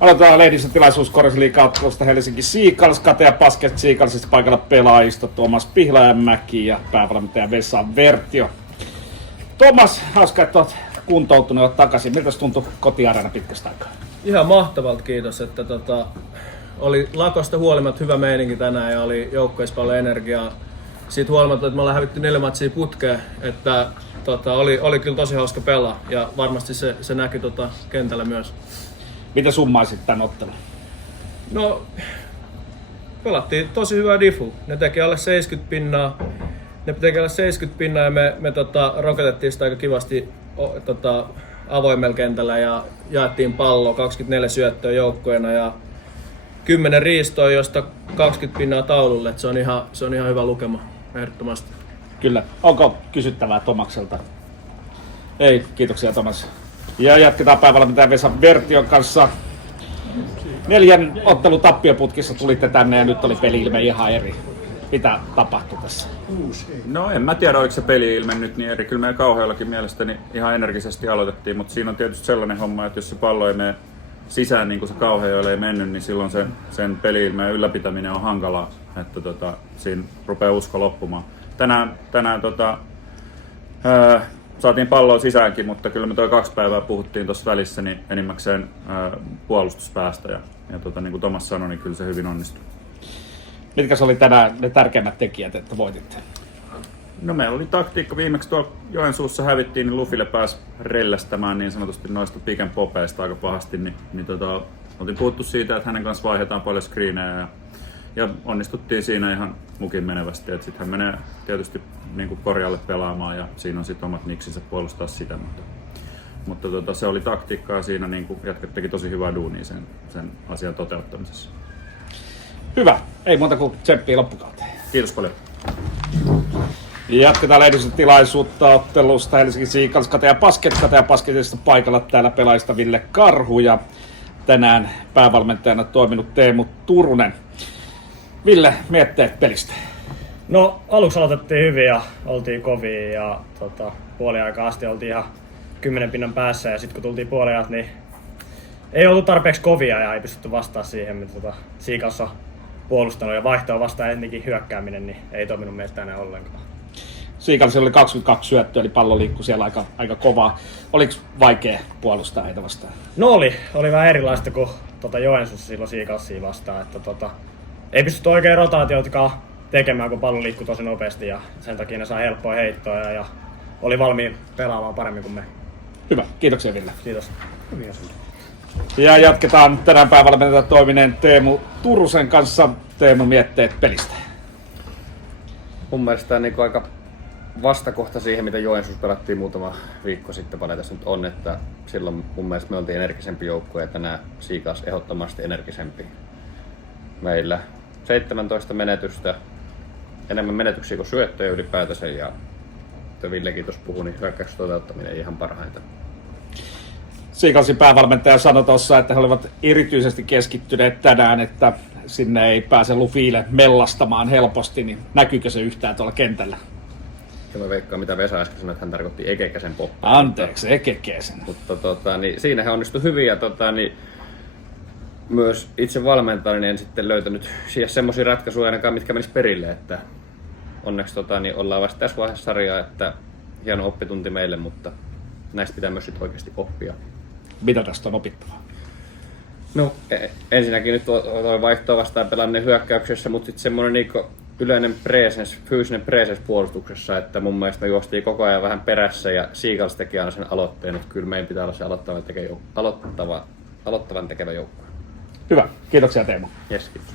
Aloitetaan lehdistötilaisuus Korisliiga-ottelusta Helsinki Seagulls, Katea Basket Seagullsista paikalla pelaajista Tuomas Pihlajamäki ja päävalmentaja Vesa Vertio. Tuomas, hauska, että olet kuntoutunut takaisin. Miltä tuntui kotiareena pitkästä aikaa? Ihan mahtavalta, kiitos. Että oli lakosta huolimatta hyvä meininki tänään ja oli joukkueessa paljon energiaa. Siitä huolimatta, että me ollaan hävitty 4 matsia putkeen, että oli kyllä tosi hauska pelaa ja varmasti se näkyi kentällä myös. Miten summaisit tämän ottelun? No, pelattiin tosi hyvää diffu. Ne teki alle 70 pinnaa ja me rokotettiin sitä aika kivasti avoimella kentällä ja jaettiin palloa 24 syöttöä joukkoina ja 10 riistoa, josta 20 pinnaa taululle. Se on ihan hyvä lukema, ehdottomasti. Kyllä. Onko kysyttävää Tomakselta? Ei, kiitoksia Tomas. Ja jatketaan päivällä Vesa Vertion kanssa. 4 ottelun tappioputkissa tulitte tänne ja nyt oli peli-ilme ihan eri. Mitä tapahtui tässä? No en mä tiedä, oliko se peli-ilme nyt niin eri. Kyllä meidän Kauhajoellakin mielestäni ihan energisesti aloitettiin, mutta siinä on tietysti sellainen homma, että jos se pallo ei mene sisään niin kuin se Kauhajoelle ei mennyt, niin silloin sen peli-ilmeen ylläpitäminen on hankalaa, että siinä rupeaa usko loppumaan. Tänään saatiin palloa sisäänkin, mutta kyllä me 2 päivää puhuttiin tuossa välissä niin enimmäkseen puolustuspäästä ja niin kuin Tomas sanoi, niin kyllä se hyvin onnistui. Mitkä oli tänään ne tärkeimmät tekijät, että voititte? No meillä oli taktiikka viimeksi tuolla Joensuussa hävittiin, niin Lufille pääsi rellästämään niin sanotusti noista pick and popeista aika pahasti, niin oltiin puhuttu siitä, että hänen kanssa vaihdetaan paljon screenejä ja onnistuttiin siinä ihan mukin menevästi, että sitten hän menee tietysti niin kuin korjalle pelaamaan ja siinä on sitten omat niksinsä puolustaa sitä, mutta se oli taktiikkaa siinä, niin kuin jätkät teki tosi hyvää duunia sen asian toteuttamisessa. Hyvä, ei muuta kuin tsemppiä loppukauteen. Kiitos paljon. Jatketaan lehdistötilaisuutta ottelusta Helsinki Seagulls Katea Basketista paikalla täällä pelaajista Ville Karhu ja tänään päävalmentajana toiminut Teemu Turunen. Ville, mietteet pelistä? No aluksi aloitettiin hyvin ja oltiin kovia ja puoliaikaa asti oltiin ihan 10 pinnan päässä ja sitten kun tultiin puoliajat, niin ei ollut tarpeeksi kovia ja ei pystytty vastaamaan siihen, mitä Seagulls on puolustanut ja vaihtoa vastaan ennenkin hyökkääminen, niin ei toiminut meistä enää ollenkaan. Seagullsilla oli 22 syöttöä, eli pallo liikkui siellä aika kovaa. Oliko vaikea puolustaa heitä vastaan? No oli vähän erilaista kuin Joensuussa silloin Seagullsia vastaan, että ei pystytty oikein rotaatioitakaan tekemään, kun pallo liikkui tosi nopeasti ja sen takia ne sai helppoa heittoja ja oli valmiin pelaamaan paremmin kuin me. Hyvä, kiitoksia Ville. Kiitos. Ja jatketaan tänään päivällä toimineen Teemu Turusen kanssa. Teemu, mietteet pelistä. Mun mielestä on niin aika vastakohta siihen, mitä Joensuussa pelattiin muutama viikko sitten, paljon tässä nyt on, että silloin mun mielestä me oltiin energisempi joukkue ja tänään Seagulls ehdottomasti energisempi. Meillä 17 menetystä, enemmän menetyksiä kuin syöttöjä ylipäätänsä ja Villekin tuossa puhui, niin hyökkäyksen toteuttaminen ihan parhainta. Seagullsin päävalmentaja sanoi tuossa, että he olivat erityisesti keskittyneet tänään, että sinne ei pääse Lufille mellastamaan helposti, niin näkyykö se yhtään tuolla kentällä? Ja mä veikkaan, mitä Vesa äsken sanoi, että hän tarkoitti Ekekäsen poppaa. Anteeksi, Ekekäsen. Mutta niin siinä he onnistui hyvin ja niin myös itse valmentajana niin en sitten löytänyt siihen semmoisia ratkaisuja ainakaan, mitkä menis perille, että onneksi niin ollaan vasta tässä vaiheessa sarjaa, että hieno oppitunti meille, mutta näistä pitää myös sitten oikeasti oppia. Mitä tästä on opittavaa? No ensinnäkin nyt toi vaihtoa vastaan pelanneen hyökkäyksessä, mutta sitten semmoinen niinku yleinen fyysinen presence puolustuksessa, että mun mielestä me juostiin koko ajan vähän perässä ja Seagulls teki aina sen aloitteen, että kyllä meidän pitää olla se aloittavan tekevä joukkue. Hyvä, kiitoksia Teemu. Yes, kiitos.